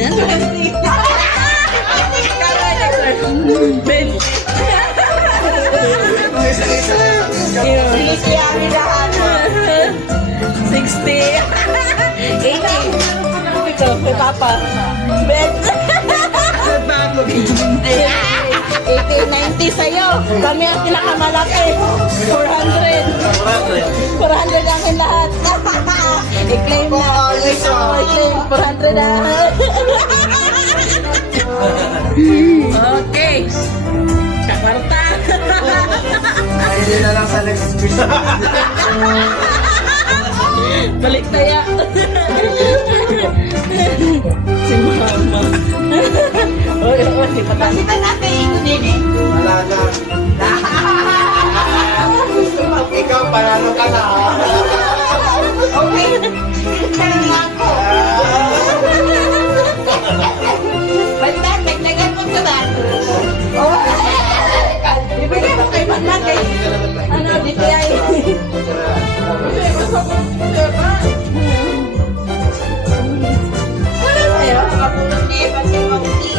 yan? 20. Ben. 60. 80. Ito, kay Papa. Ben. 80, 90 sa'yo. Kami ang pinakamalaki. 400. 400 ang akin lahat. I-claim na. I-claim. 400 na. Okay. Kakwarta. Hindi na lang sa next question. Balik kaya. Si Mama. Oy, si Papa. Kita natin ito din eh. Wala na. Ikaw, panalo ka na. Okay. Kaya nga ako. Banda, naglagan mo ka ba? Ibigay mo kay Batman kay ano, DTI. Wala tayo. Kapulong niya pati monkey.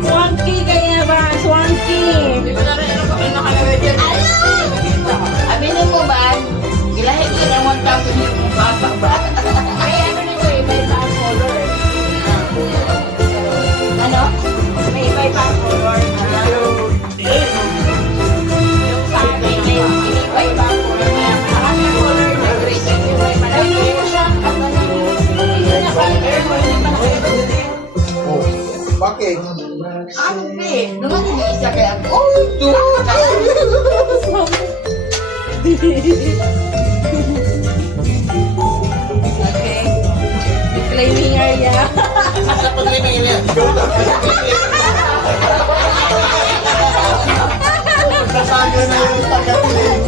Swanky kaya ba? Swanky. Di ba na rin ako kayo nakalagay dyan? Aminin mo ba? Ilahin ang 1,000 yung bata ba? May ano nito eh, may ibang color. Ano? May ibang color. Yung sa akin, may iba-ibang color. Marami ang color na green. Yung may malaki. Ayun mo siya. Hindi na color mo. Hindi pa nakita. Oh, bakit? Hindi. Nung ako isa kaya, oh, Okay. Claiming area. Sa pag-living niya. Kasaga na yung taga-claim.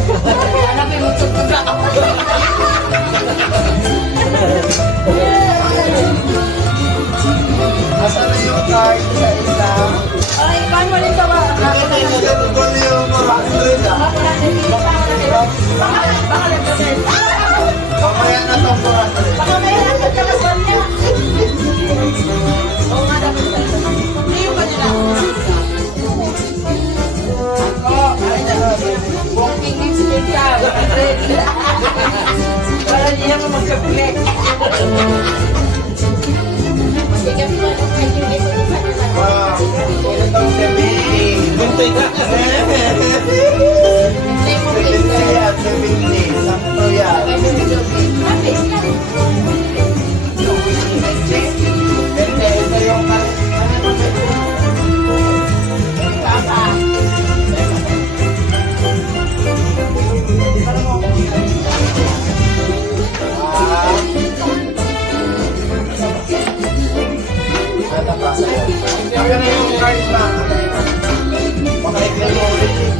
hanapin mo ito na ako. Asa na yung card sa isa? Ay, paano rin ba? Nakita niyo na tungkol yung mga hundred. Mamaya na itong 400. Para niya mo magkapulit. Wow. Itong 70. Buntay ka. 70 at 70. Sakto yan. Ito yung Ito na yung card na. Maka-i-claim mo ulit eh.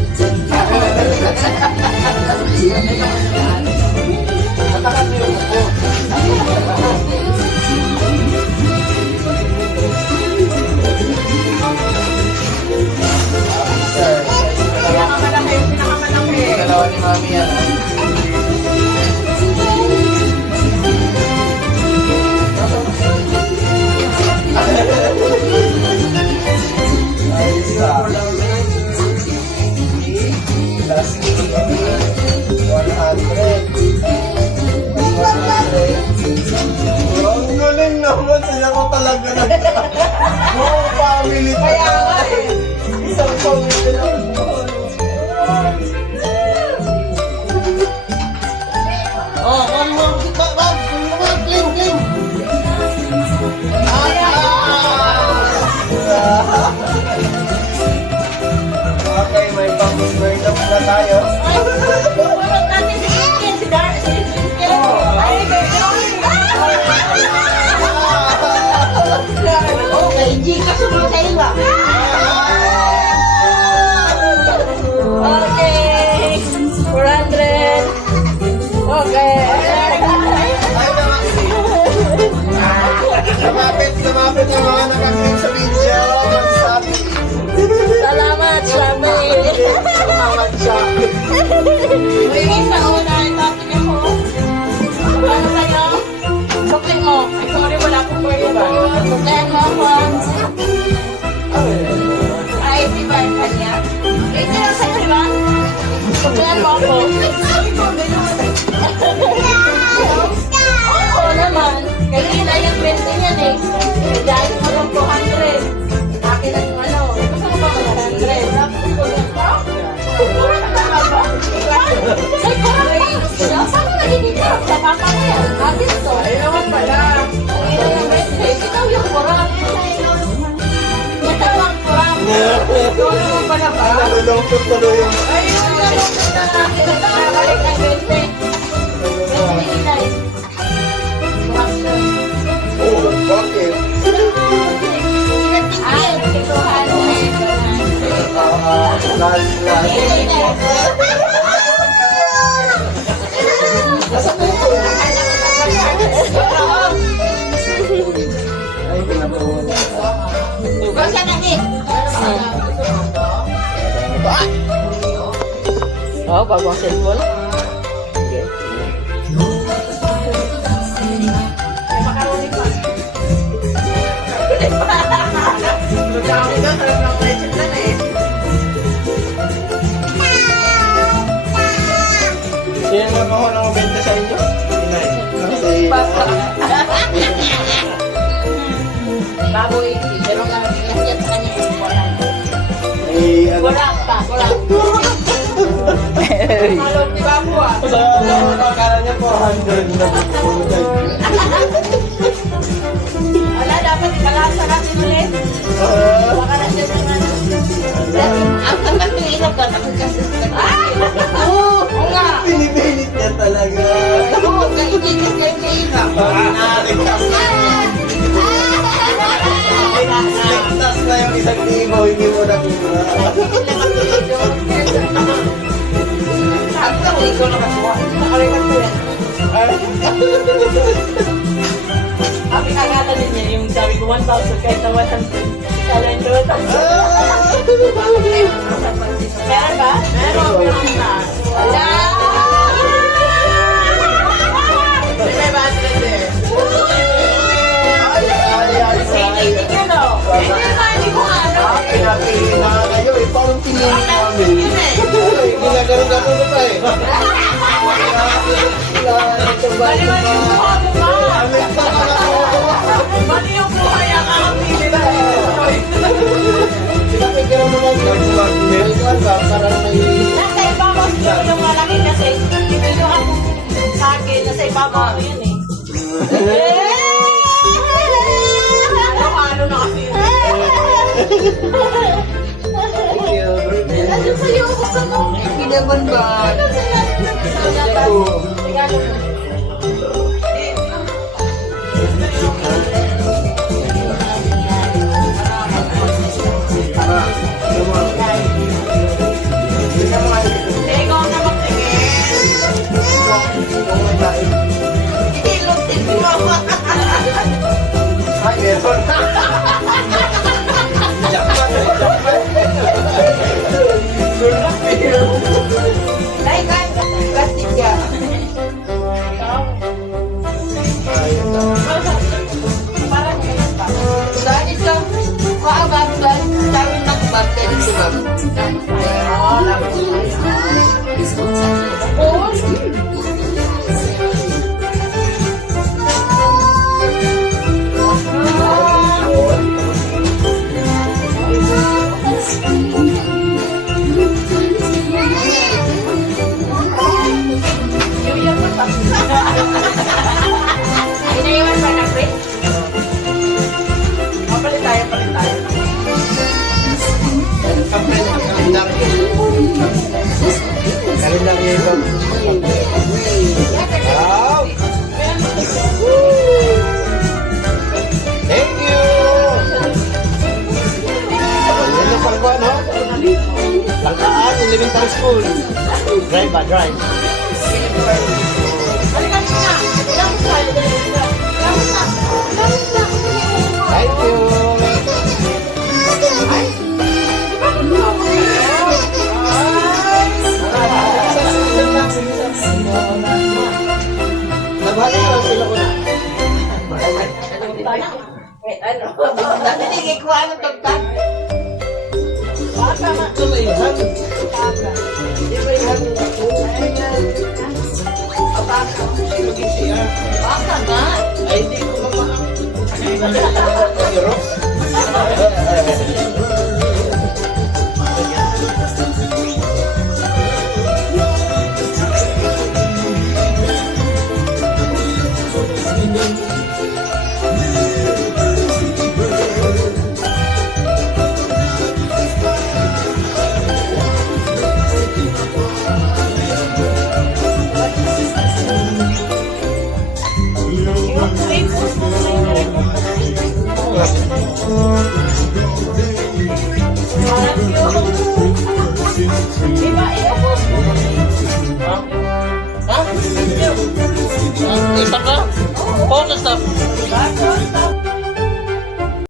Atakan mo yung buko. Sir, dalawa ni Mami yan. Ayos ka. Last 100. Ayan mo ako. Ay, di ba yung kanya? Eh, ito lang sa'yo, di ba? Ayan mo ako. Oo naman. Kanina yung 20 yan eh. Dahil mo ng 200. Akin ang ano. Gusto mo ba 100? Pura na talaga. Ay, parang siya. Paano nagiging kurang sa papa na yan? Atin to. Ay, naman pala. Kanina yung 20. Ikaw yung kurang. Ikaw ang kurang. Ikaw naman pala ba? Nalulungkot tuloy yung... Ay, yung nalungkot na natin. Balik ang 20. 20 na eh. Oh, bakit? Ay, ituhan mo na ito. Nasa puso. Ay, pinatuwa na. Basta na eh. Oh, bagong cellphone. Magkakaroon ka, sarap ng legend na eh. Siya na ako nang mabenta sa inyo? Inay. Kasi... Bago iti, pero lang yan sa kanya yung wala. Ay, ano? Wala pa, wala. Malog ni Babu ah. Sa akala niya 400 na bukod. Wala, dapat ikalasa natin ulit. Baka na siya ng ano. Ang tagal ng ilog ka, nakakasistan. Ay! Oo nga. Pinipilit niya talaga. Oo, kaibigan kayo kay Ina. Ligtas na yung 1,000, hindi mo na kuha. Sakto, ikaw na kasuha. Nakalimutan ko yan. Ang pinakata din niya, yung sabi ko 1,000 kahit na 100. Kala yung 2,000. Meron ba? Meron na. Wala! May 500 eh. Hindi ka no? Hindi ba, hindi ko ano? Pinapili na kayo eh. Parang tingin namin. Ginagano-gano ko pa eh. Mali yung buha mo ba? Mali yung buhay ang kakapili na Pinapigyan mo lang yung mag-mail ka ba? Parang may... Nasa ibabaw siya ng malaki kasi ibiluhan mo sa akin, nasa ibabaw ko yun eh. Ano na kasi yun? Ano sa'yo ako sa mo? Kinaban ba? Ano sa'yo? Tagalog mo. Ikaw na magtingin. Ilog-tig mo ako. Ay, meron. Dahil ka, plastic ka. Parang dahil ito, kaagad-agad, sabi ng babay ito ba? Oo. Inaiwan ba na, Fred? Palit tayo. Kalendar niya ito. Wow! Thank you! Yan yung pangkuhan, no? Langkaan, elementary school. Drive ba? Drive. Halika na. Gamit tayo. Gamit na. Gamit na. Thank you! Wait, ano. Naninigay ko ang tagtag. Baka ma. Ito na ihan. Di ba yung ako? Baka. Lagi siya. Baka nga. Ay, hindi ko mamaang. Pero, Di ba i-upload mo? ha? Isa ka? Photo stop. Baka stop.